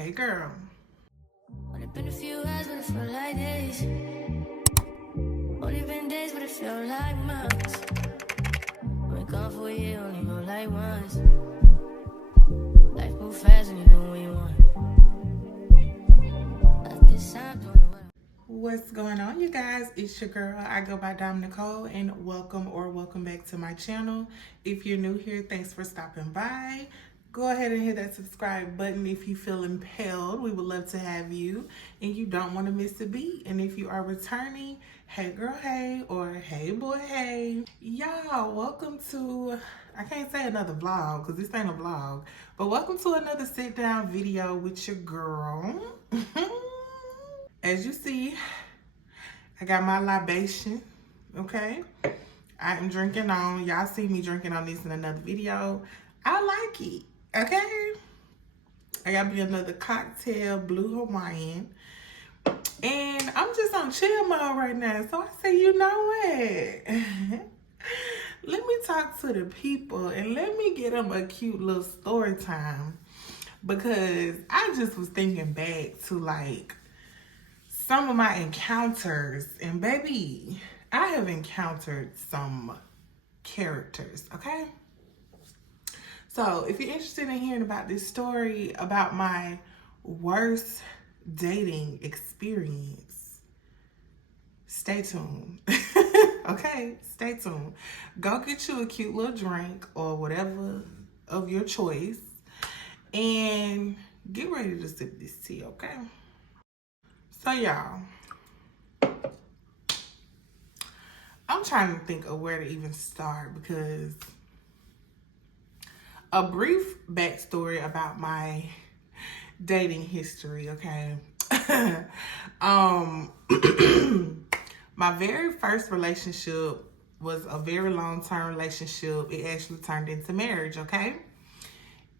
Hey girl. Only been a few hours, but it felt like days. Only been days, but it felt like months. Been gone for a year, only go like once. Life move fast and you do what you want. At this time, doing what What's going on, you guys? It's your girl. I go by Dime Nicole, and welcome back to my channel. If you're new here, thanks for stopping by. Go ahead and hit that subscribe button if you feel impelled. We would love to have you, and you don't want to miss a beat. And if you are returning, hey girl, hey, or hey boy, hey. Y'all, welcome to, I can't say another vlog because this ain't a vlog, but welcome to another sit down video with your girl. As you see, I got my libation, okay? I am drinking on, y'all see me drinking on this in another video. I like it, okay? I got me another cocktail, Blue Hawaiian. And I'm just on chill mode right now. So I say, you know what? Let me talk to the people and let me get them a cute little story time. Because I just was thinking back to like, some of my encounters, and baby, I have encountered some characters, okay? So if you're interested in hearing about this story about my worst dating experience, stay tuned. Okay, stay tuned. Go get you a cute little drink or whatever of your choice and get ready to sip this tea, okay? So y'all, I'm trying to think of where to even start because a brief backstory about my dating history, okay? My very first relationship was a very long-term relationship. It actually turned into marriage, okay?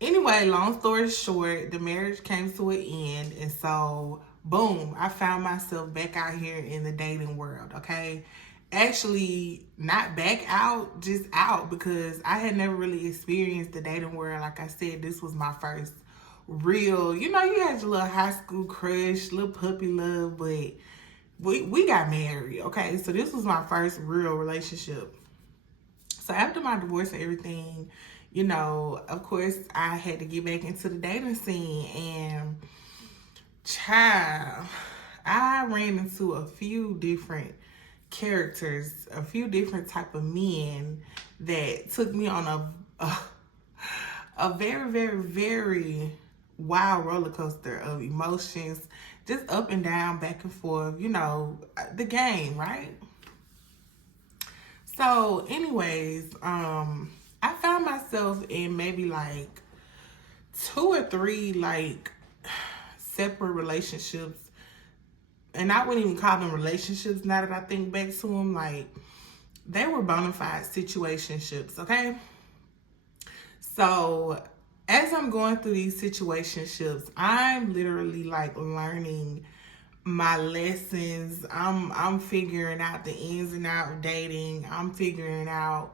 Anyway, long story short, the marriage came to an end, and so boom, I found myself back out here in the dating world, okay? Actually, not back out, just out, because I had never really experienced the dating world. Like I said, this was my first real, you know, you had your little high school crush, little puppy love, but we got married, okay? So this was my first real relationship. So after my divorce and everything, you know, of course, I had to get back into the dating scene, and child, I ran into a few different characters, a few different type of men that took me on a very, very, very wild roller coaster of emotions, just up and down, back and forth, you know, the game, right? So anyways, I found myself in maybe like 2 or 3 like separate relationships, and I wouldn't even call them relationships now that I think back to them. Like, they were bona fide situationships, okay? So as I'm going through these situationships, I'm literally like learning my lessons. I'm figuring out the ins and outs of dating. I'm figuring out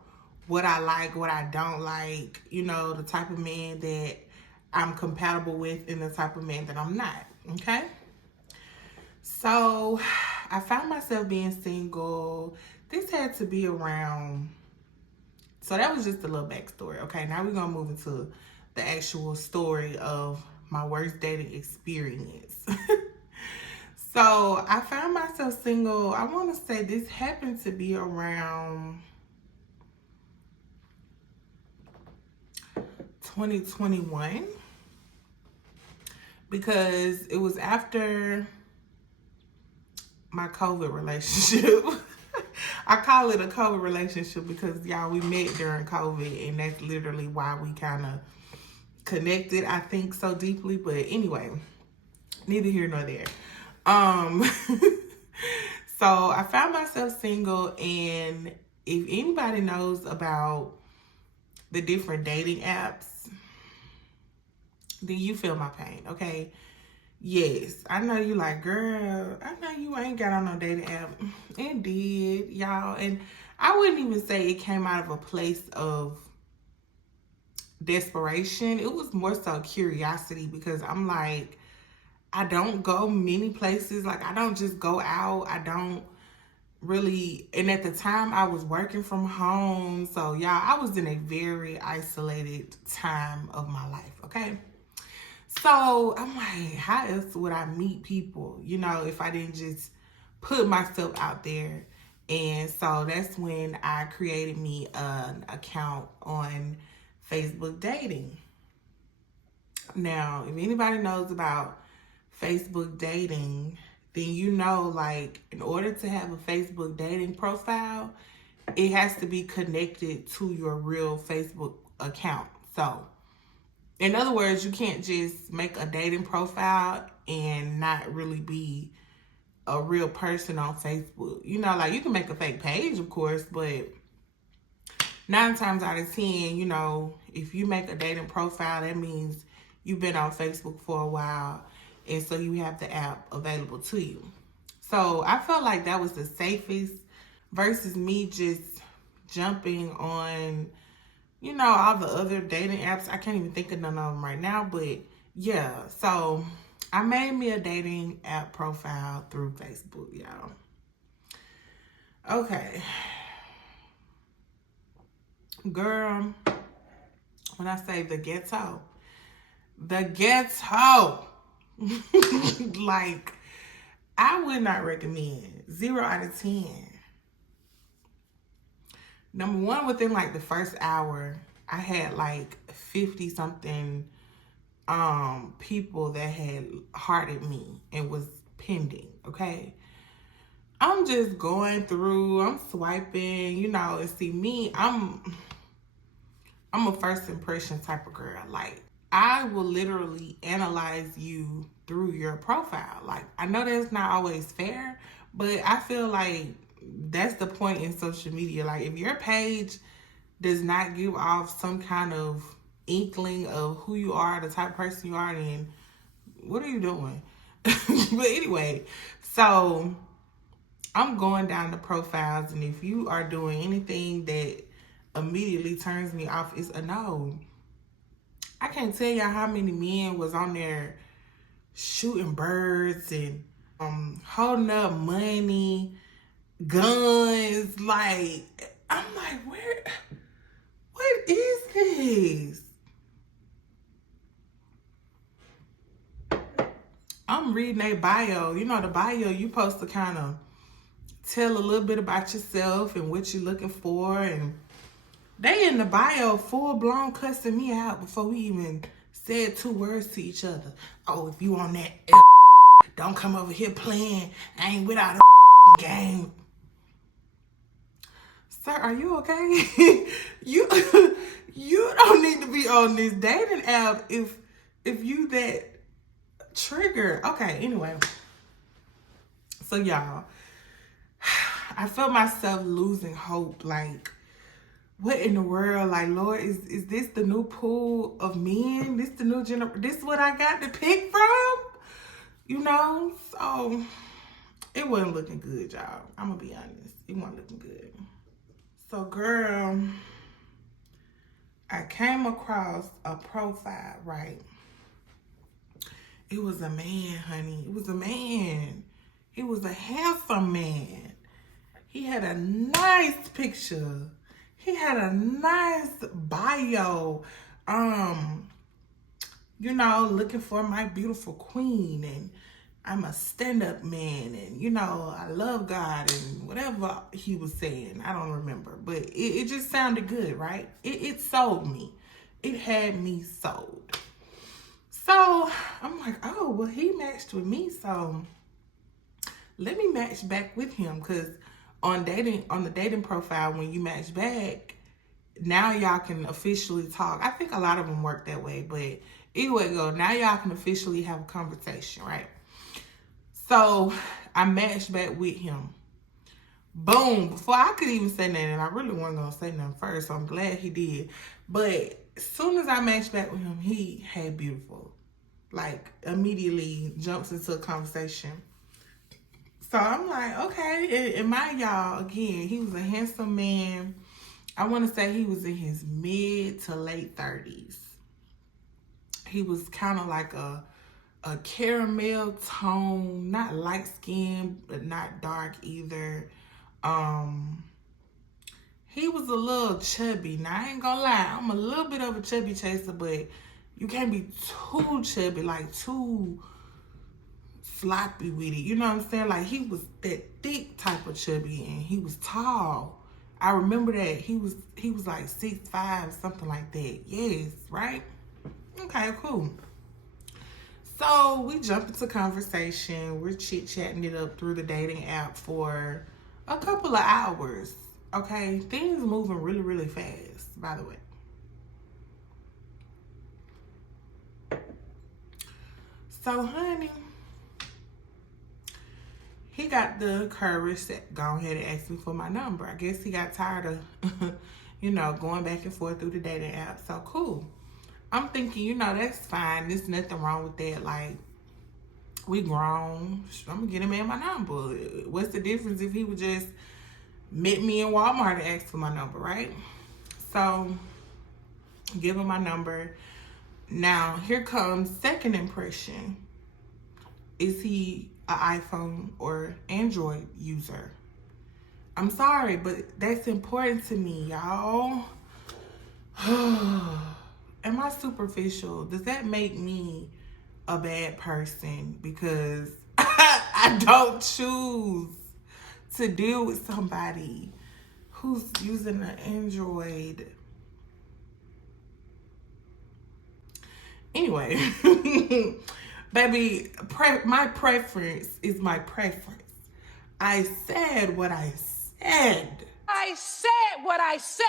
what I like, what I don't like, you know, the type of man that I'm compatible with and the type of man that I'm not, okay? So I found myself being single. This had to be around, so that was just a little backstory, okay? Now we're gonna move into the actual story of my worst dating experience. So I found myself single, I wanna say this happened to be around 2021, because it was after my COVID relationship. I call it a COVID relationship because y'all, we met during COVID, and that's literally why we kind of connected, I think, so deeply. But anyway, neither here nor there. So I found myself single, and if anybody knows about the different dating apps, then you feel my pain, okay? Yes, I know you like, girl, I know you ain't got on no dating app. It did, y'all. And I wouldn't even say it came out of a place of desperation. It was more so curiosity, because I'm like, I don't go many places. Like, I don't just go out. I don't really, and at the time I was working from home. So y'all, I was in a very isolated time of my life, okay? So I'm like, how else would I meet people, you know, if I didn't just put myself out there? And so that's when I created me an account on Facebook dating. Now, if anybody knows about Facebook dating, then you know, like, in order to have a Facebook dating profile, it has to be connected to your real Facebook account. So, in other words, you can't just make a dating profile and not really be a real person on Facebook. You know, like, you can make a fake page, of course, but 9 times out of 10, you know, if you make a dating profile, that means you've been on Facebook for a while, and so you have the app available to you. So I felt like that was the safest versus me just jumping on, you know, all the other dating apps. I can't even think of none of them right now, but yeah. So I made me a dating app profile through Facebook, y'all. Okay. Girl, when I say the ghetto, like, I would not recommend. 0 out of 10. Number one, within like the first hour, I had like 50 something people that had hearted me and was pending, okay? I'm just going through, I'm swiping, you know, and see me, I'm a first impression type of girl. Like, I will literally analyze you through your profile. Like, I know that's not always fair, but I feel like that's the point in social media. Like, if your page does not give off some kind of inkling of who you are, the type of person you are, then what are you doing? But anyway, so I'm going down the profiles, and if you are doing anything that immediately turns me off, it's a no. I can't tell y'all how many men was on there shooting birds and holding up money, guns. Like, I'm like, what is this? I'm reading a bio. You know, the bio, you supposed to kind of tell a little bit about yourself and what you're looking for, and they in the bio full-blown cussing me out before we even said 2 words to each other. Oh, if you on that, don't come over here playing. I ain't without a game. Sir, are you okay? you don't need to be on this dating app if you that triggered. Okay, anyway. So y'all, I felt myself losing hope. Like, what in the world? Like, Lord, is this the new pool of men? This the new generation? This what I got to pick from? You know? So, it wasn't looking good, y'all. I'm going to be honest. It wasn't looking good. So, girl, I came across a profile, right? It was a man, honey. It was a man. He was a handsome man. He had a nice picture. He had a nice bio. You know, looking for my beautiful queen, and I'm a stand-up man, and, you know, I love God, and whatever he was saying. I don't remember, but it just sounded good, right? It sold me. It had me sold. So I'm like, oh, well, he matched with me, so let me match back with him, because on the dating profile, when you match back, now y'all can officially talk. I think a lot of them work that way, but either way it go, now y'all can officially have a conversation, right? So I matched back with him. Boom. Before I could even say nothing, and I really wasn't going to say nothing first, so I'm glad he did. But as soon as I matched back with him, he had beautiful. Like, immediately jumps into a conversation. So I'm like, okay. And mind y'all, again, he was a handsome man. I want to say he was in his mid to late 30s. He was kind of like a a caramel tone, not light skin, but not dark either. He was a little chubby. Now, I ain't gonna lie, I'm a little bit of a chubby chaser, but you can't be too chubby, like too sloppy with it. You know what I'm saying? Like, he was that thick type of chubby, and he was tall. I remember that he was like 6'5", something like that. Yes, right? Okay, cool. So we jump into conversation. We're chit-chatting it up through the dating app for a couple of hours. Okay, things moving really, really fast, by the way. So, honey, he got the courage to go ahead and ask me for my number. I guess he got tired of, going back and forth through the dating app. So, cool. I'm thinking, that's fine. There's nothing wrong with that. Like, we grown. I'm going to get him in my number. What's the difference if he would just met me in Walmart and asked for my number, right? So, give him my number. Now, here comes second impression. Is he an iPhone or Android user? I'm sorry, but that's important to me, y'all. Am I superficial? Does that make me a bad person? Because I don't choose to deal with somebody who's using an Android. Anyway, baby, my preference is my preference. I said what I said. I said what I said.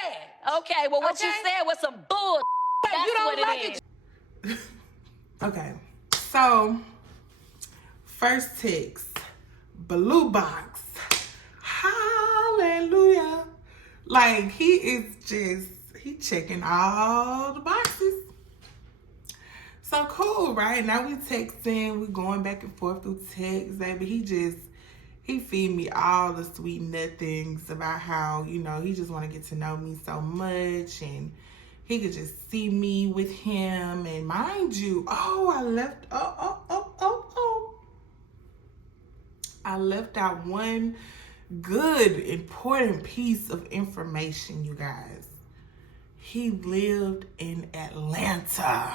Okay, well, what you said was some bull. That's you don't what like it. Okay, so first text, blue box. Hallelujah. Like, he checking all the boxes. So cool, right? Now we texting, we going back and forth through text, baby. He feed me all the sweet nothings about how, he just want to get to know me so much, and he could just see me with him. And mind you, I left out one good, important piece of information, you guys. He lived in Atlanta.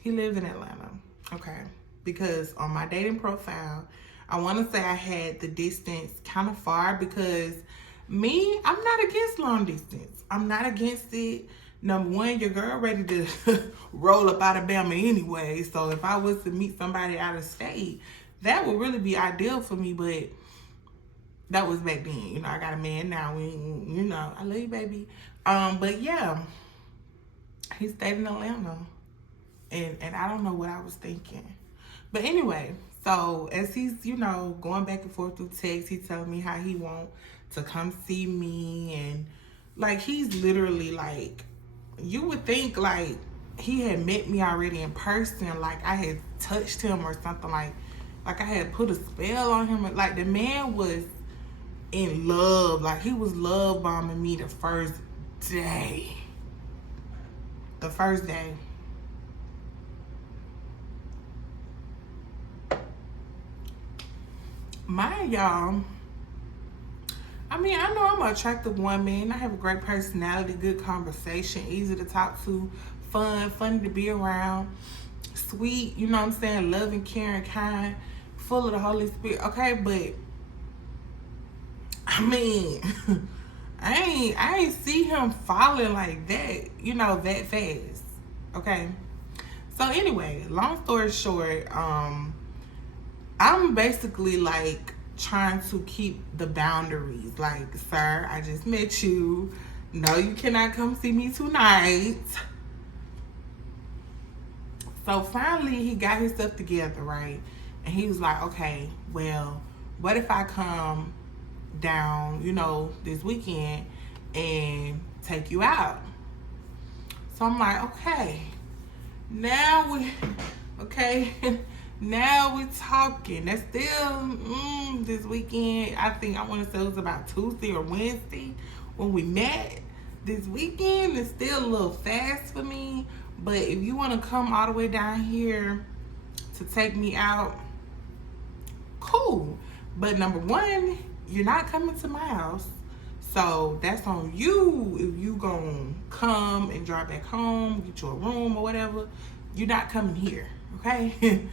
He lived in Atlanta, okay? Because on my dating profile, I want to say I had the distance kind of far, because me, I'm not against long distance. I'm not against it. Number one, your girl ready to roll up out of Bama anyway. So if I was to meet somebody out of state, that would really be ideal for me. But that was back then. I got a man now. I love you, baby. But yeah, he stayed in Atlanta. And I don't know what I was thinking. But anyway, so as he's, going back and forth through text, he's telling me how he want to come see me. And like, he's literally like, you would think like he had met me already in person, like I had touched him or something, like I had put a spell on him. Like, the man was in love. Like, he was love bombing me the first day. Mind y'all, I know I'm an attractive woman. I have a great personality, good conversation, easy to talk to, funny to be around, sweet, loving, caring, kind, full of the Holy Spirit. Okay, but I ain't see him falling like that, that fast. Okay. So anyway, long story short, I'm basically like trying to keep the boundaries. Like, sir, I just met you. No, you cannot come see me tonight. So finally he got his stuff together, right? And he was like, okay, well, what if I come down, this weekend and take you out? So I'm like, okay. Now we're talking. That's still this weekend. I think I want to say it was about Tuesday or Wednesday when we met. this weekend is still a little fast for me. But if you want to come all the way down here to take me out, cool. But number one, you're not coming to my house. So that's on you. If you gonna come and drive back home, get you a room or whatever, you're not coming here, okay?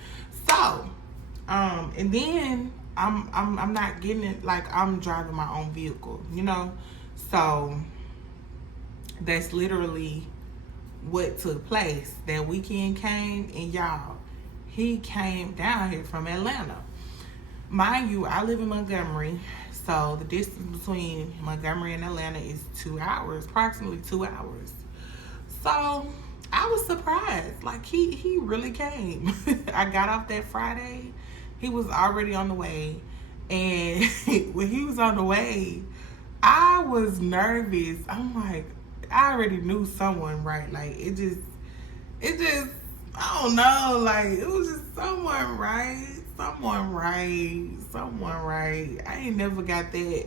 So, and then I'm not getting it, like I'm driving my own vehicle, you know? So that's literally what took place. That weekend came, and y'all, he came down here from Atlanta. Mind you, I live in Montgomery, so the distance between Montgomery and Atlanta is 2 hours, approximately 2 hours. So I was surprised, like he really came. I got off that Friday, he was already on the way, and when he was on the way, I was nervous. I'm like, I already knew someone, right? Like it just, I don't know, like it was just someone right. I ain't never got that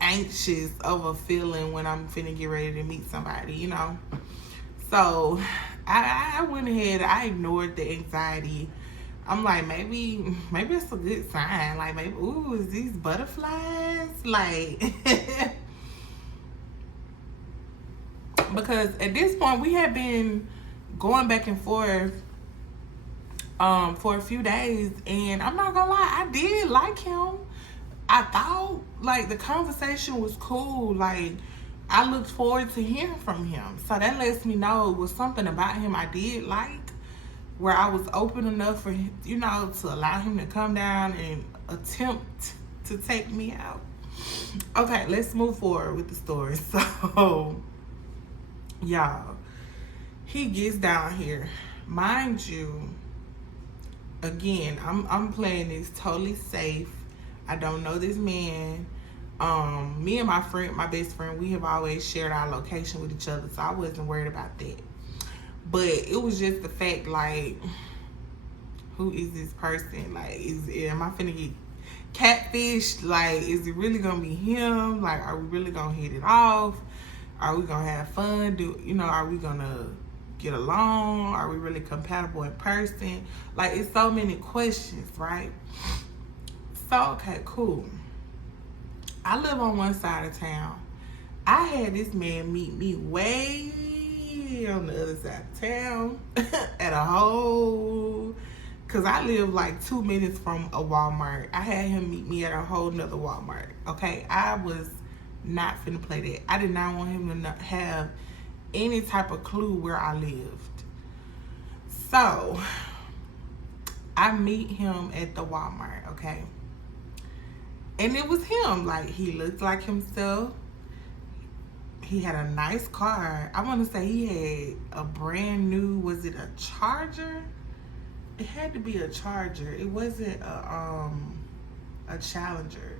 anxious of a feeling when I'm finna get ready to meet somebody, you know? So I went ahead, I ignored the anxiety. I'm like, maybe it's a good sign. Like, maybe, ooh, is these butterflies? Like, because at this point we had been going back and forth for a few days, and I'm not gonna lie, I did like him. I thought like the conversation was cool. Like I looked forward to hearing from him. So that lets me know it was something about him I did like, where I was open enough for him, you know, to allow him to come down and attempt to take me out. Okay, let's move forward with the story. So, y'all, he gets down here. Mind you, again, I'm playing this totally safe. I don't know this man. Me and my friend, my best friend, we have always shared our location with each other, so I wasn't worried about that. But it was just the fact, like, who is this person? Like, am I finna get catfished? Like, is it really gonna be him? Like, are we really gonna hit it off? Are we gonna have fun? Are we gonna get along? Are we really compatible in person? Like, it's so many questions, right? So, okay, cool. I live on one side of town. I had this man meet me way on the other side of town at a whole, because I live like 2 minutes from a Walmart. I had him meet me at a whole nother Walmart. Okay, I was not finna play that. I did not want him to not have any type of clue where I lived. So I meet him at the Walmart, okay? And it was him. Like, he looked like himself. He had a nice car. I want to say he had a brand new, was it a Charger? It had to be a Charger. It wasn't a Challenger.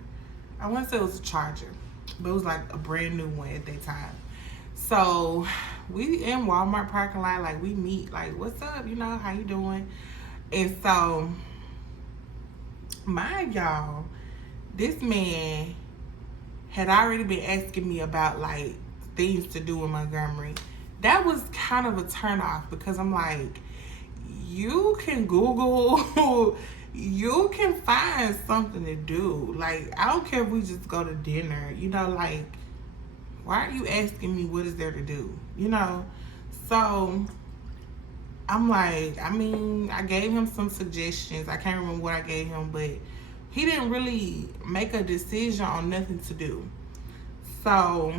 I want to say it was a Charger, but it was like a brand new one at that time. So we in Walmart parking lot, like we meet, like, what's up? You know, how you doing? And so, mind y'all, this man had already been asking me about like things to do in Montgomery. That was kind of a turnoff, because I'm like, you can Google, you can find something to do. Like, I don't care if we just go to dinner, you know, like, why are you asking me what is there to do, you know? So I'm like, I mean, I gave him some suggestions. I can't remember what I gave him, but he didn't really make a decision on nothing to do. So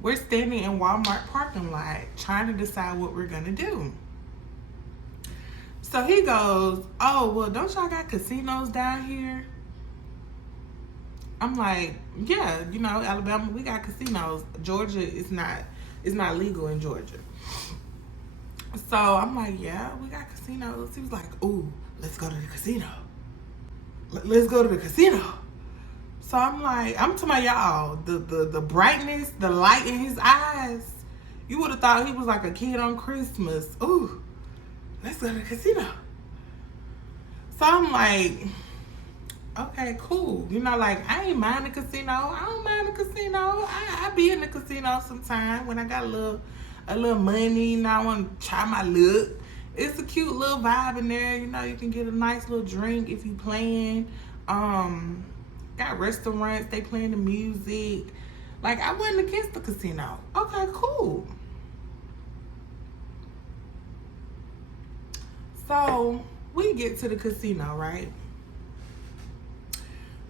we're standing in Walmart parking lot trying to decide what we're gonna do. So he goes, oh, well, don't y'all got casinos down here? I'm like, yeah, you know, Alabama, we got casinos. Georgia is not legal in Georgia. So I'm like, yeah, we got casinos. He was like, ooh, let's go to the casino. Let's go to the casino. So I'm like, I'm talking about y'all, the brightness, the light in his eyes. You would have thought he was like a kid on Christmas. Ooh, let's go to the casino. So I'm like, Okay, cool. You know, like, I ain't mind the casino. I don't mind the casino. I be in the casino sometime when I got a little money, you know, I want to try my luck. It's a cute little vibe in there. You know, you can get a nice little drink if you playing. Got restaurants, they playing the music. Like, I wasn't against the casino. Okay, cool. So, we get to the casino, right?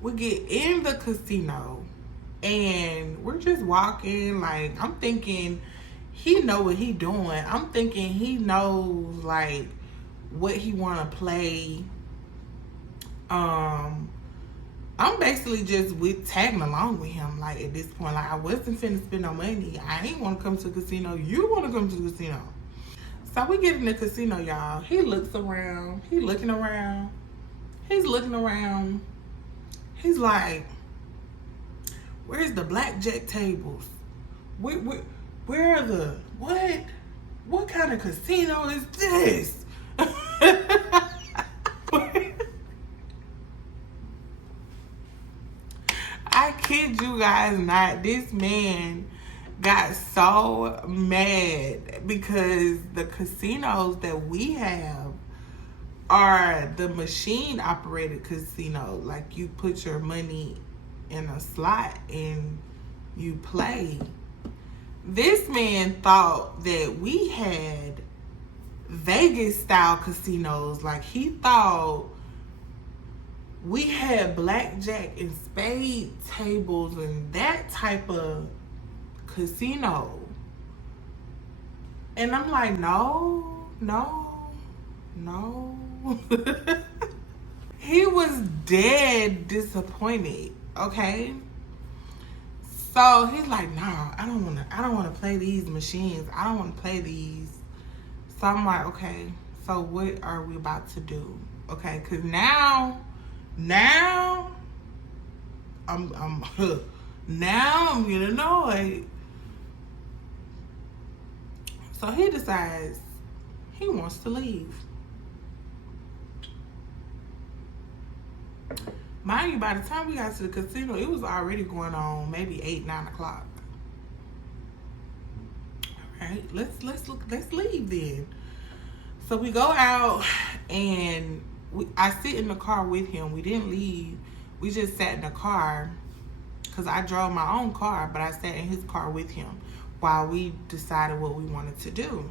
We get in the casino, and we're just walking. Like, I'm thinking he know what he doing. I'm thinking he knows, like, what he want to play. I'm basically just tagging along with him. Like, at this point, like, I wasn't finna spend no money. I ain't want to come to the casino. You want to come to the casino. So we get in the casino, y'all. He looks around. He looking around. He's looking around. He's like, where's the blackjack tables? Where are the, what kind of casino is this? I kid you guys not. This man got so mad because the casinos that we have are the machine operated casino. Like, you put your money in a slot and you play. This man thought that we had Vegas style casinos. Like, he thought we had blackjack and spade tables and that type of casino. And I'm like, no. He was dead disappointed, okay? So he's like, nah, I don't wanna play these machines. I don't wanna play these. So I'm like, okay, so what are we about to do? Okay, cause now I'm now I'm getting annoyed. So he decides he wants to leave. Mind you, by the time we got to the casino, it was already going on maybe 8, 9 o'clock. All right, let's leave then. So we go out and I sit in the car with him. We didn't leave. We just sat in the car because I drove my own car, but I sat in his car with him while we decided what we wanted to do.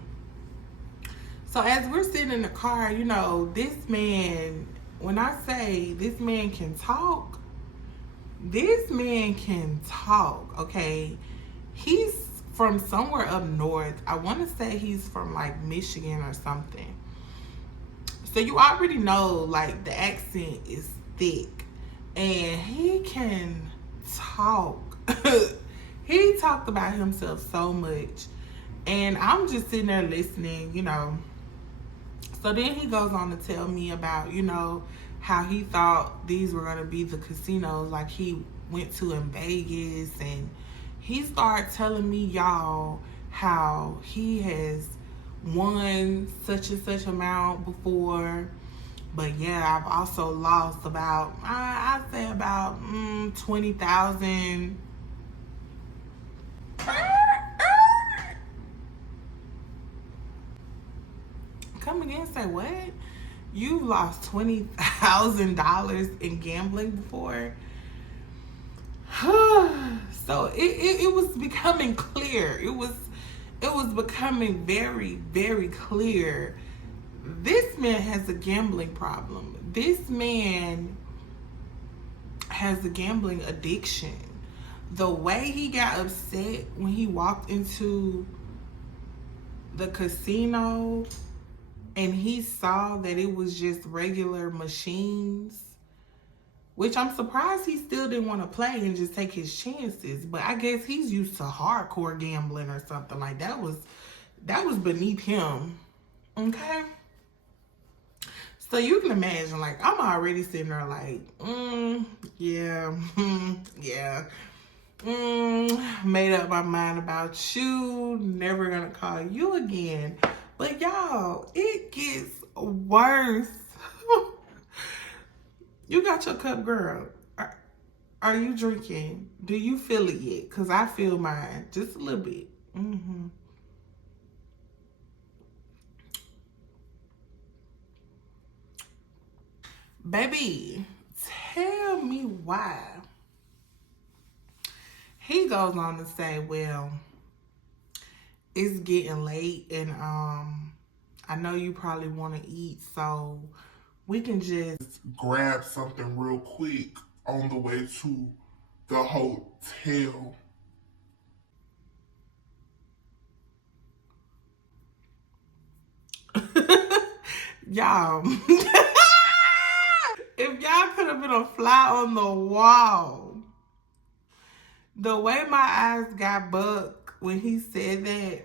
So as we're sitting in the car, you know, this man, when I say this man can talk, okay? He's from somewhere up north. I want to say he's from like Michigan or something. So you already know, like, the accent is thick. And he can talk. He talked about himself so much. And I'm just sitting there listening, you know. So then he goes on to tell me about, you know, how he thought these were going to be the casinos like he went to in Vegas. And he started telling me, y'all, how he has won such and such amount before. But yeah, I've also lost about, I'd say about 20,000. Come again, say what? You've lost $20,000 in gambling before? So it was becoming clear. It was becoming very, very clear. This man has a gambling problem. This man has a gambling addiction. The way he got upset when he walked into the casino and he saw that it was just regular machines, which I'm surprised he still didn't want to play and just take his chances. But I guess he's used to hardcore gambling or something. Like, that was beneath him. Okay? So you can imagine, like, I'm already sitting there like, yeah. Made up my mind about you. Never gonna call you again. But y'all, it gets worse. You got your cup, girl. Are you drinking? Do you feel it yet? Because I feel mine just a little bit. Baby, tell me why. He goes on to say, well, it's getting late and I know you probably want to eat, so we can just grab something real quick on the way to the hotel. Y'all. If y'all could have been a fly on the wall, the way my eyes got bugged when he said that.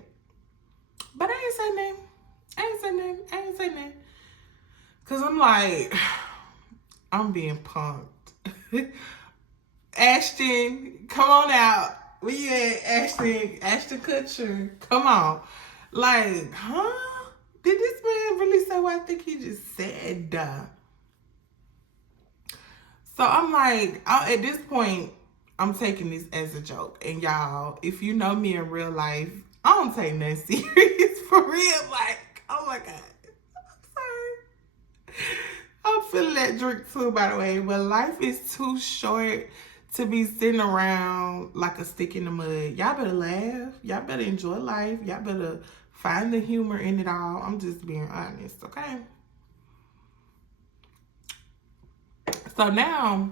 But I ain't say nothing. I ain't say nothing. Because I'm like, I'm being punked. Ashton, come on out. We at Ashton Kutcher. Come on. Like, huh? Did this man really say what I think he just said? So I'm like, at this point, I'm taking this as a joke. And y'all, if you know me in real life, I don't take nothing serious for real. Like, oh my God. I'm sorry. I'm feeling that drink too, by the way. But life is too short to be sitting around like a stick in the mud. Y'all better laugh. Y'all better enjoy life. Y'all better find the humor in it all. I'm just being honest, okay? So now,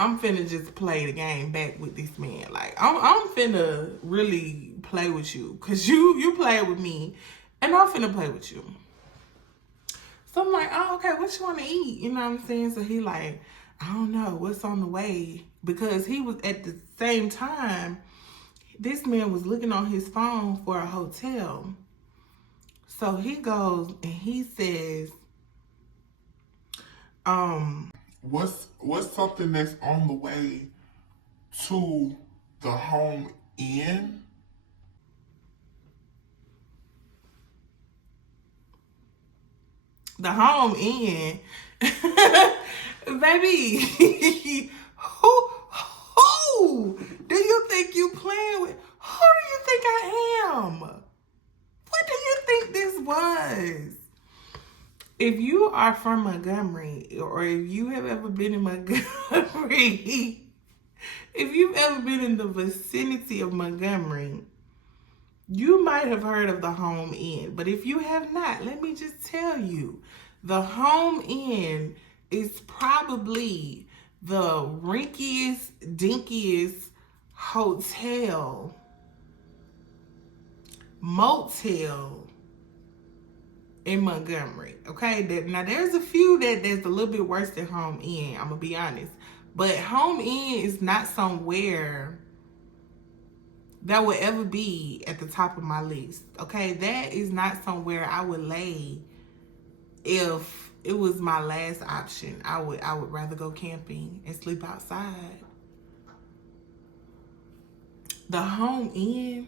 I'm finna just play the game back with this man. Like, I'm finna really play with you. Because you play with me. And I'm finna play with you. So I'm like, oh, okay, what you want to eat? You know what I'm saying? So he like, I don't know, what's on the way? Because he was at the same time, this man was looking on his phone for a hotel. So he goes and he says, What's something that's on the way to the home inn? the home inn. Baby, who do you think you playing with? Who do you think I am? What do you think this was? If you are from Montgomery, or if you have ever been in Montgomery, if you've ever been in the vicinity of Montgomery, you might have heard of the Home Inn. But if you have not, let me just tell you, the Home Inn is probably the rinkiest, dinkiest hotel, motel in Montgomery, okay? Now, there's a few that's a little bit worse than Home Inn, I'm gonna be honest. But Home Inn is not somewhere that would ever be at the top of my list, okay? That is not somewhere I would lay if it was my last option. I would rather go camping and sleep outside. The Home Inn.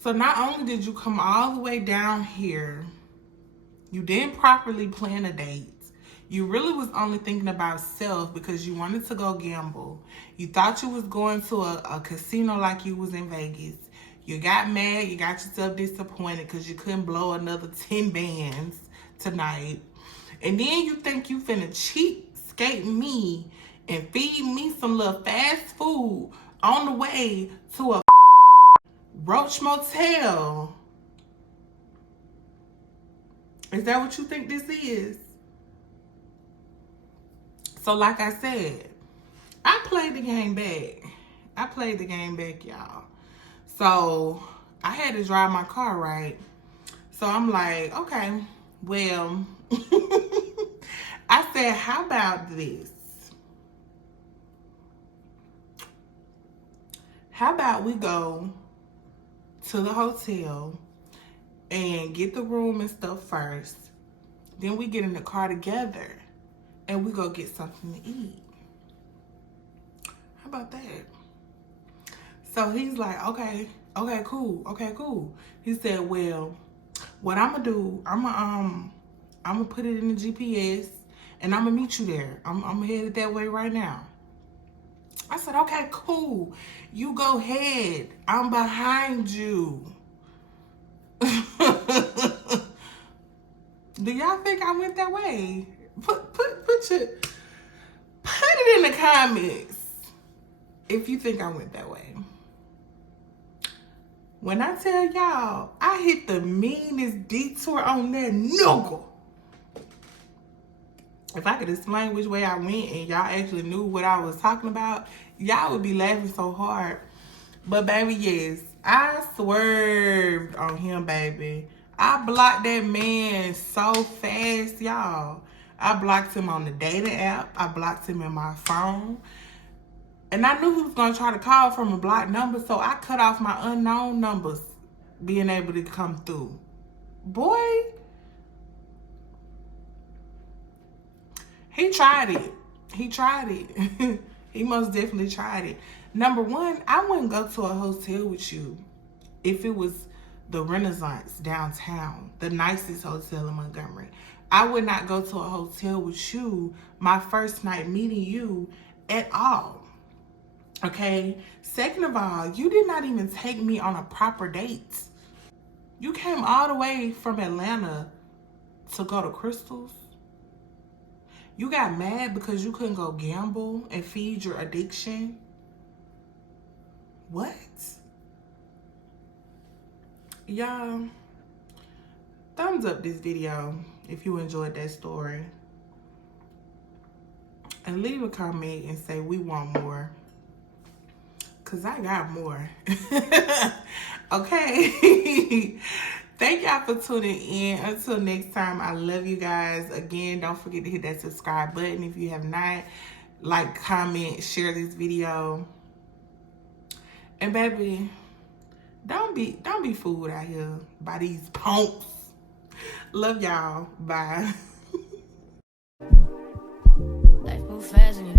So not only did you come all the way down here, you didn't properly plan a date. You really was only thinking about self because you wanted to go gamble. You thought you was going to a casino like you was in Vegas. You got mad. You got yourself disappointed because you couldn't blow another 10 bands tonight. And then you think you finna cheapskate me and feed me some little fast food on the way to a roach motel. Is that what you think this is? So like I said, I played the game back, y'all. So I had to drive my car, right? So I'm like, okay, well, I said, how about this? How about we go to the hotel and get the room and stuff first. Then we get in the car together and we go get something to eat. How about that? So he's like, okay, cool. He said, well, what I'm gonna do, I'm gonna put it in the GPS and I'm gonna meet you there. I'm headed that way right now. I said, okay, cool. You go ahead. I'm behind you. Do y'all think I went that way? Put it in the comments if you think I went that way. When I tell y'all, I hit the meanest detour on that nigga. If I could explain which way I went and y'all actually knew what I was talking about, y'all would be laughing so hard. But baby, yes, I swerved on him, baby. I blocked that man so fast, y'all. I blocked him on the dating app. I blocked him in my phone. And I knew he was going to try to call from a blocked number, so I cut off my unknown numbers being able to come through. Boy, he tried it. He tried it. He most definitely tried it. Number one, I wouldn't go to a hotel with you if it was the Renaissance downtown, the nicest hotel in Montgomery. I would not go to a hotel with you my first night meeting you at all. Okay? Second of all, you did not even take me on a proper date. You came all the way from Atlanta to go to Crystal's. You got mad because you couldn't go gamble and feed your addiction. What? Y'all, thumbs up this video if you enjoyed that story. And leave a comment and say we want more. Because I got more. Okay? Thank y'all for tuning in. Until next time, I love you guys. Again, don't forget to hit that subscribe button if you have not. Like, comment, share this video. And baby, don't be fooled out here by these punks. Love y'all. Bye. Life move fast and